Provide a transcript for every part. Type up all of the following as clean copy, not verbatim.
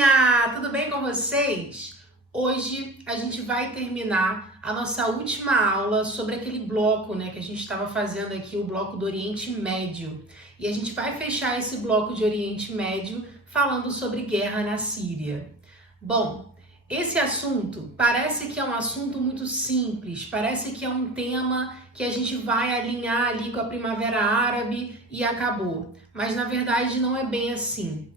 galerinha! Tudo bem com vocês? Hoje a gente vai terminar a nossa última aula sobre aquele bloco, que a gente estava fazendo aqui, o bloco do Oriente Médio. E a gente vai fechar esse bloco de Oriente Médio falando sobre guerra na Síria. Bom, esse assunto parece que é um assunto muito simples, parece que é um tema que a gente vai alinhar ali com a Primavera Árabe e acabou. Mas na verdade não é bem assim.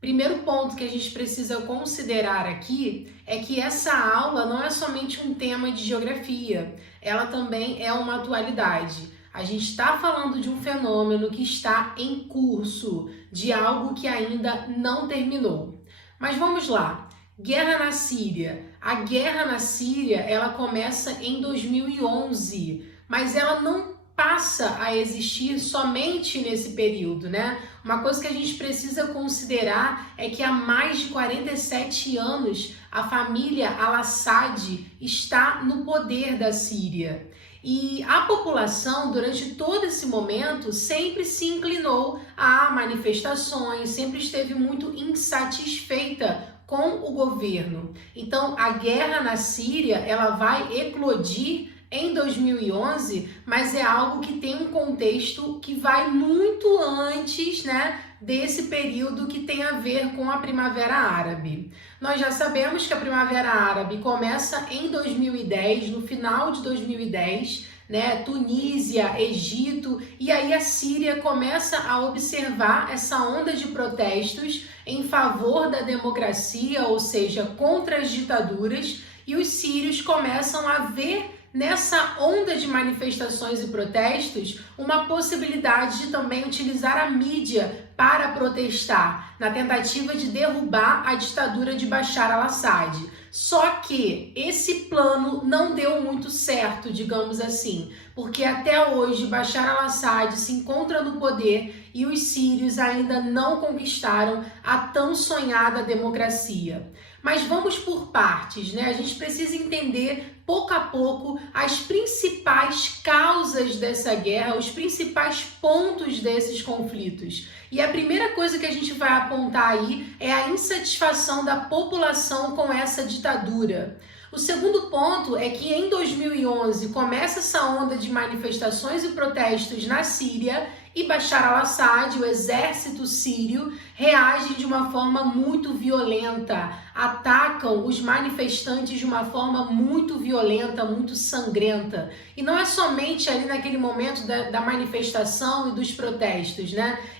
Primeiro ponto que a gente precisa considerar aqui é que essa aula não é somente um tema de geografia, ela também é uma atualidade. A gente está falando de um fenômeno que está em curso, de algo que ainda não terminou. Mas vamos lá, guerra na Síria. A guerra na Síria, ela começa em 2011, mas ela não passa a existir somente nesse período, Uma coisa que a gente precisa considerar é que há mais de 47 anos a família Al-Assad está no poder da Síria. E a população, durante todo esse momento, sempre se inclinou a manifestações, sempre esteve muito insatisfeita com o governo. Então, a guerra na Síria, ela vai eclodir em 2011, mas é algo que tem um contexto que vai muito antes, desse período que tem a ver com a Primavera Árabe. Nós já sabemos que a Primavera Árabe começa em 2010, no final de 2010, Tunísia, Egito, e aí a Síria começa a observar essa onda de protestos em favor da democracia, ou seja, contra as ditaduras, e os sírios começam a ver nessa onda de manifestações e protestos, uma possibilidade de também utilizar a mídia para protestar, na tentativa de derrubar a ditadura de Bashar al-Assad. Só que esse plano não deu muito certo, digamos assim, porque até hoje Bashar al-Assad se encontra no poder e os sírios ainda não conquistaram a tão sonhada democracia. Mas vamos por partes, A gente precisa entender pouco a pouco as principais causas dessa guerra, os principais pontos desses conflitos. E a primeira coisa que a gente vai apontar aí é a insatisfação da população com essa ditadura. O segundo ponto é que em 2011 começa essa onda de manifestações e protestos na Síria e Bashar al-Assad, o exército sírio, reage de uma forma muito violenta, atacam os manifestantes de uma forma muito violenta, muito sangrenta. E não é somente ali naquele momento da manifestação e dos protestos,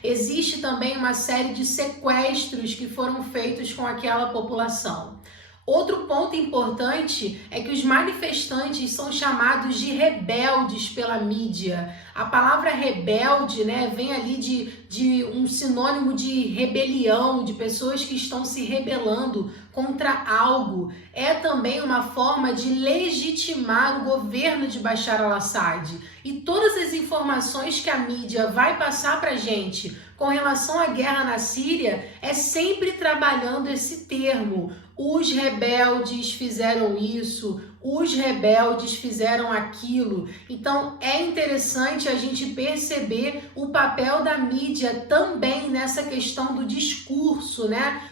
Existe também uma série de sequestros que foram feitos com aquela população. Outro ponto importante é que os manifestantes são chamados de rebeldes pela mídia. A palavra rebelde, vem ali de um sinônimo de rebelião, de pessoas que estão se rebelando contra algo. É também uma forma de legitimar o governo de Bashar al-Assad. E todas as informações que a mídia vai passar para a gente com relação à guerra na Síria é sempre trabalhando esse termo. Os rebeldes fizeram isso, os rebeldes fizeram aquilo. Então é interessante a gente perceber o papel da mídia também nessa questão do discurso,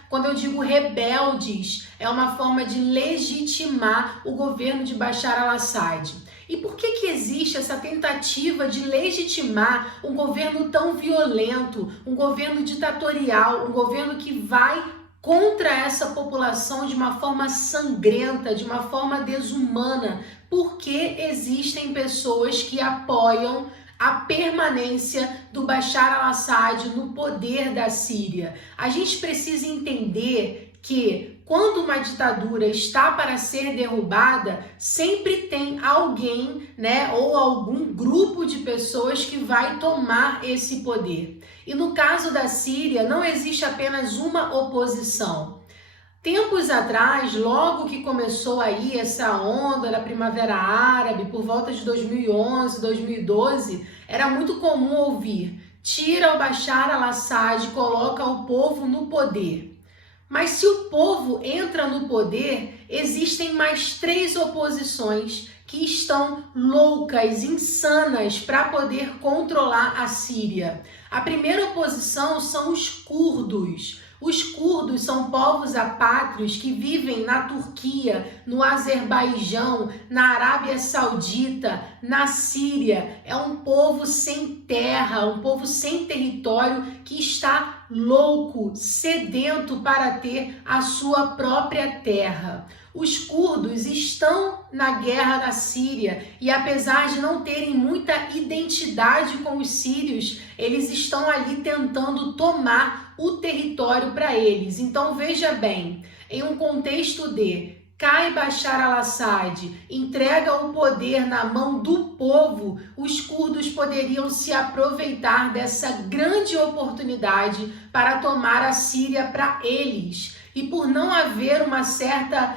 Quando eu digo rebeldes, é uma forma de legitimar o governo de Bashar al-Assad. E por que existe essa tentativa de legitimar um governo tão violento, um governo ditatorial, um governo que vai contra essa população de uma forma sangrenta, de uma forma desumana? Porque existem pessoas que apoiam a permanência do Bashar al-Assad no poder da Síria. A gente precisa entender que quando uma ditadura está para ser derrubada, sempre tem alguém, ou algum grupo de pessoas que vai tomar esse poder. E no caso da Síria, não existe apenas uma oposição. Tempos atrás, logo que começou aí essa onda da Primavera Árabe, por volta de 2011, 2012, era muito comum ouvir: tira o Bashar al-Assad, coloca o povo no poder. Mas se o povo entra no poder, existem mais 3 oposições que estão loucas, insanas para poder controlar a Síria. A primeira oposição são os curdos. Os curdos curdos são povos apátrios que vivem na Turquia, no Azerbaijão, na Arábia Saudita, na Síria. É um povo sem terra, um povo sem território que está louco, sedento para ter a sua própria terra. Os curdos estão na guerra da Síria e, apesar de não terem muita identidade com os sírios, eles estão ali tentando tomar o território para eles. Então veja bem, em um contexto de cai Bashar al-Assad, entrega o poder na mão do povo, os curdos poderiam se aproveitar dessa grande oportunidade para tomar a Síria para eles. E por não haver uma certa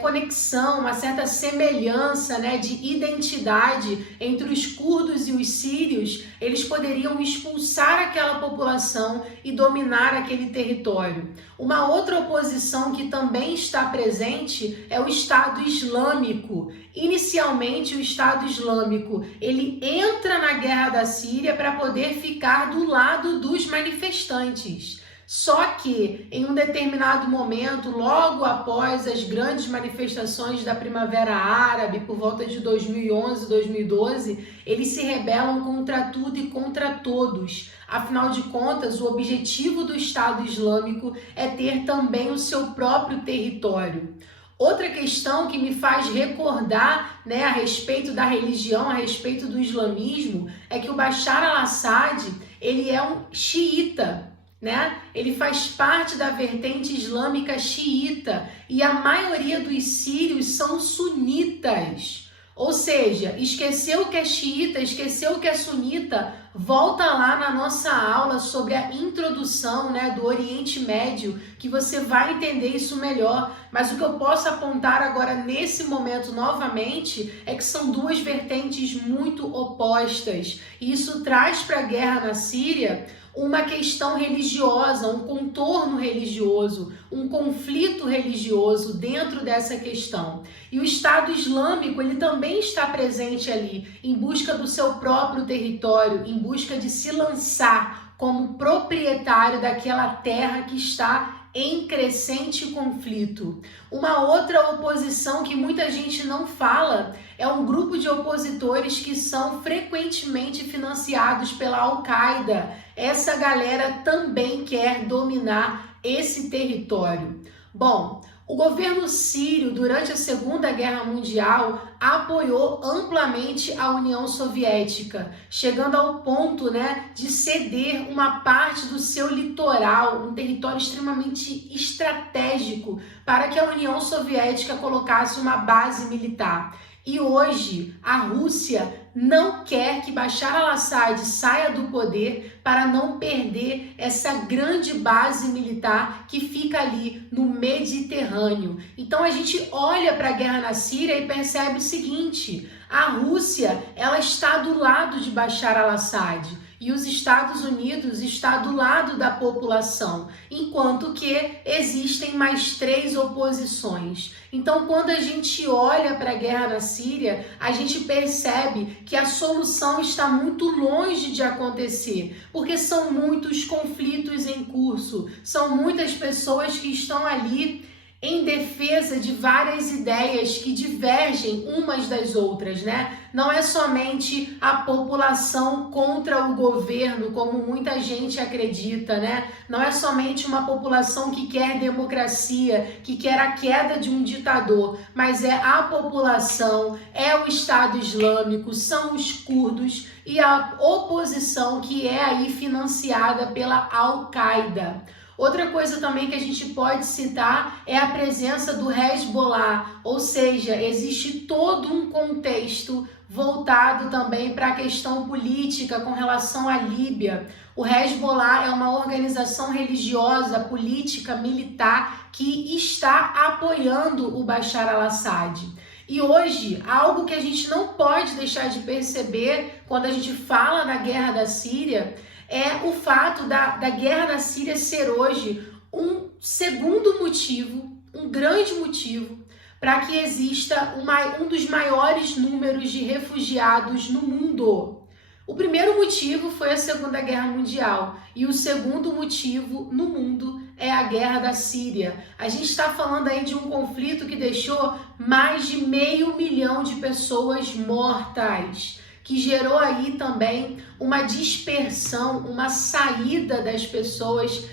conexão, uma certa semelhança, né, de identidade entre os curdos e os sírios, eles poderiam expulsar aquela população e dominar aquele território. Uma outra oposição que também está presente é o Estado Islâmico. Inicialmente, o Estado Islâmico ele entra na guerra da Síria para poder ficar do lado dos manifestantes. Só que, em um determinado momento, logo após as grandes manifestações da Primavera Árabe, por volta de 2011, 2012, eles se rebelam contra tudo e contra todos. Afinal de contas, o objetivo do Estado Islâmico é ter também o seu próprio território. Outra questão que me faz recordar, né, a respeito da religião, a respeito do islamismo, é que o Bashar al-Assad, ele é um xiita, né? Ele faz parte da vertente islâmica xiita e a maioria dos sírios são sunitas. Ou seja, esqueceu que é xiita, esqueceu que é sunita, volta lá na nossa aula sobre a introdução, né, do Oriente Médio, que você vai entender isso melhor. Mas o que eu posso apontar agora nesse momento novamente é que são duas vertentes muito opostas. E isso traz para a guerra na Síria uma questão religiosa, um contorno religioso, um conflito religioso dentro dessa questão. E o Estado Islâmico, ele também está presente ali, em busca do seu próprio território, em busca de se lançar como proprietário daquela terra que está em crescente conflito. Uma outra oposição que muita gente não fala é um grupo de opositores que são frequentemente financiados pela Al-Qaeda. Essa galera também quer dominar esse território. Bom, o governo sírio, durante a Segunda Guerra Mundial, apoiou amplamente a União Soviética, chegando ao ponto, né, de ceder uma parte do seu litoral, um território extremamente estratégico, para que a União Soviética colocasse uma base militar. E hoje a Rússia não quer que Bashar al-Assad saia do poder para não perder essa grande base militar que fica ali no Mediterrâneo. Então a gente olha para a guerra na Síria e percebe o seguinte: a Rússia ela está do lado de Bashar al-Assad e os Estados Unidos está do lado da população, enquanto que existem mais 3 oposições. Então, quando a gente olha para a guerra na Síria, a gente percebe que a solução está muito longe de acontecer, porque são muitos conflitos em curso, são muitas pessoas que estão ali em defesa de várias ideias que divergem umas das outras, né? Não é somente a população contra o governo, como muita gente acredita, né? Não é somente uma população que quer democracia, que quer a queda de um ditador, mas é a população, é o Estado Islâmico, são os curdos e a oposição que é aí financiada pela Al-Qaeda. Outra coisa também que a gente pode citar é a presença do Hezbollah, ou seja, existe todo um contexto voltado também para a questão política com relação à Líbia. O Hezbollah é uma organização religiosa, política, militar que está apoiando o Bashar al-Assad. E hoje, algo que a gente não pode deixar de perceber quando a gente fala da guerra da Síria é o fato da guerra da Síria ser hoje um segundo motivo, um grande motivo, para que exista um dos maiores números de refugiados no mundo. O primeiro motivo foi a Segunda Guerra Mundial e o segundo motivo no mundo é a guerra da Síria. A gente está falando aí de um conflito que deixou mais de 500 mil de pessoas mortas, que gerou aí também uma dispersão, uma saída das pessoas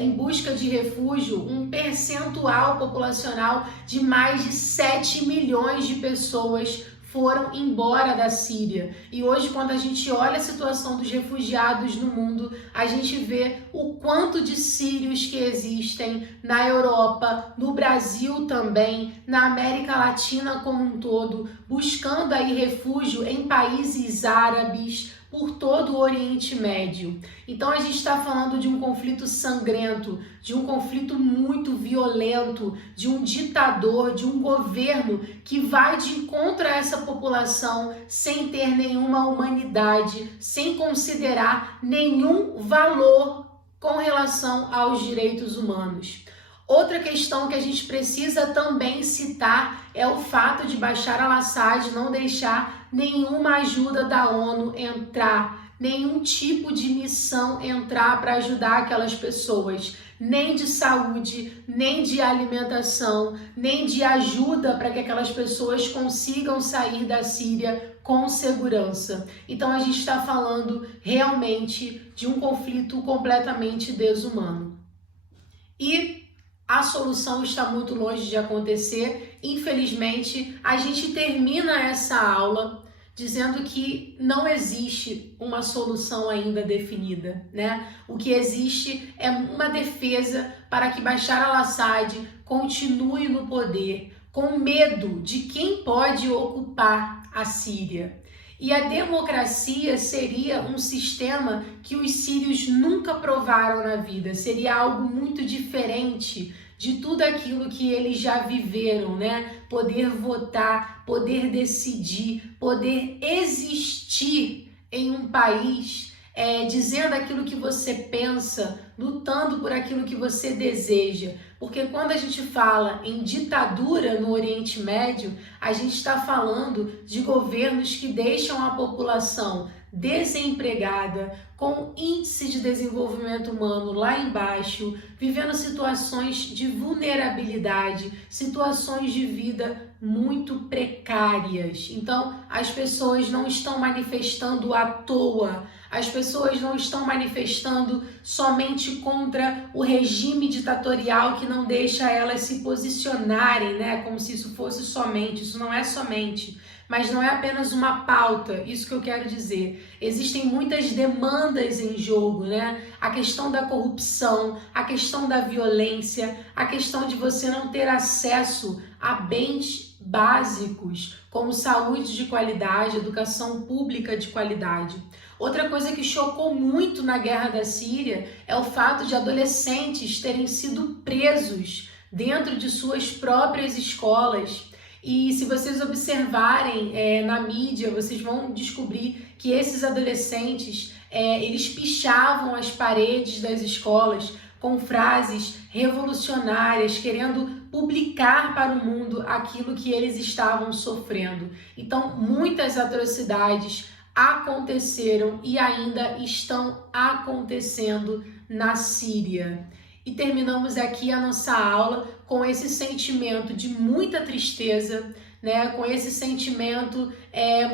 em busca de refúgio, um percentual populacional de mais de 7 milhões de pessoas foram embora da Síria. E hoje, quando a gente olha a situação dos refugiados no mundo, a gente vê o quanto de sírios que existem na Europa, no Brasil também, na América Latina como um todo, buscando aí refúgio em países árabes, por todo o Oriente Médio. Então a gente está falando de um conflito sangrento, de um conflito muito violento, de um ditador, de um governo que vai de encontro a essa população sem ter nenhuma humanidade, sem considerar nenhum valor com relação aos direitos humanos. Outra questão que a gente precisa também citar é o fato de Bashar al-Assad não deixar nenhuma ajuda da ONU entrar, nenhum tipo de missão entrar para ajudar aquelas pessoas, nem de saúde, nem de alimentação, nem de ajuda para que aquelas pessoas consigam sair da Síria com segurança. Então a gente está falando realmente de um conflito completamente desumano. E a solução está muito longe de acontecer. Infelizmente, a gente termina essa aula dizendo que não existe uma solução ainda definida, né? O que existe é uma defesa para que Bashar al-Assad continue no poder, com medo de quem pode ocupar a Síria. E a democracia seria um sistema que os sírios nunca provaram na vida, seria algo muito diferente de tudo aquilo que eles já viveram, né? Poder votar, poder decidir, poder existir em um país, dizendo aquilo que você pensa, lutando por aquilo que você deseja. Porque quando a gente fala em ditadura no Oriente Médio, a gente está falando de governos que deixam a população desempregada, com índice de desenvolvimento humano lá embaixo, vivendo situações de vulnerabilidade, situações de vida muito precárias. Então, as pessoas não estão manifestando à toa, as pessoas não estão manifestando somente contra o regime ditatorial que não deixa elas se posicionarem, né? Como se isso fosse somente, isso não é somente. Mas não é apenas uma pauta, isso que eu quero dizer. Existem muitas demandas em jogo, né? A questão da corrupção, a questão da violência, a questão de você não ter acesso a bens básicos, como saúde de qualidade, educação pública de qualidade. Outra coisa que chocou muito na guerra da Síria é o fato de adolescentes terem sido presos dentro de suas próprias escolas. E se vocês observarem na mídia, vocês vão descobrir que esses adolescentes, eles pichavam as paredes das escolas com frases revolucionárias, querendo publicar para o mundo aquilo que eles estavam sofrendo. Então, muitas atrocidades aconteceram e ainda estão acontecendo na Síria. E terminamos aqui a nossa aula com esse sentimento de muita tristeza, né? Com esse sentimento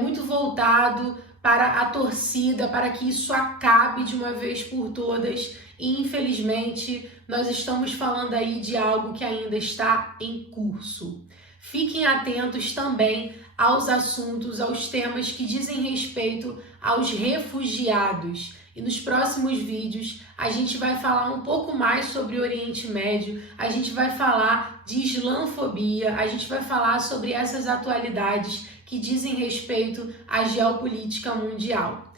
muito voltado para a torcida, para que isso acabe de uma vez por todas. E infelizmente nós estamos falando aí de algo que ainda está em curso. Fiquem atentos também aos assuntos, aos temas que dizem respeito aos refugiados. E nos próximos vídeos a gente vai falar um pouco mais sobre o Oriente Médio, a gente vai falar de islamofobia, a gente vai falar sobre essas atualidades que dizem respeito à geopolítica mundial.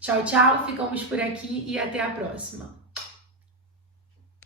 Tchau, tchau, ficamos por aqui e até a próxima.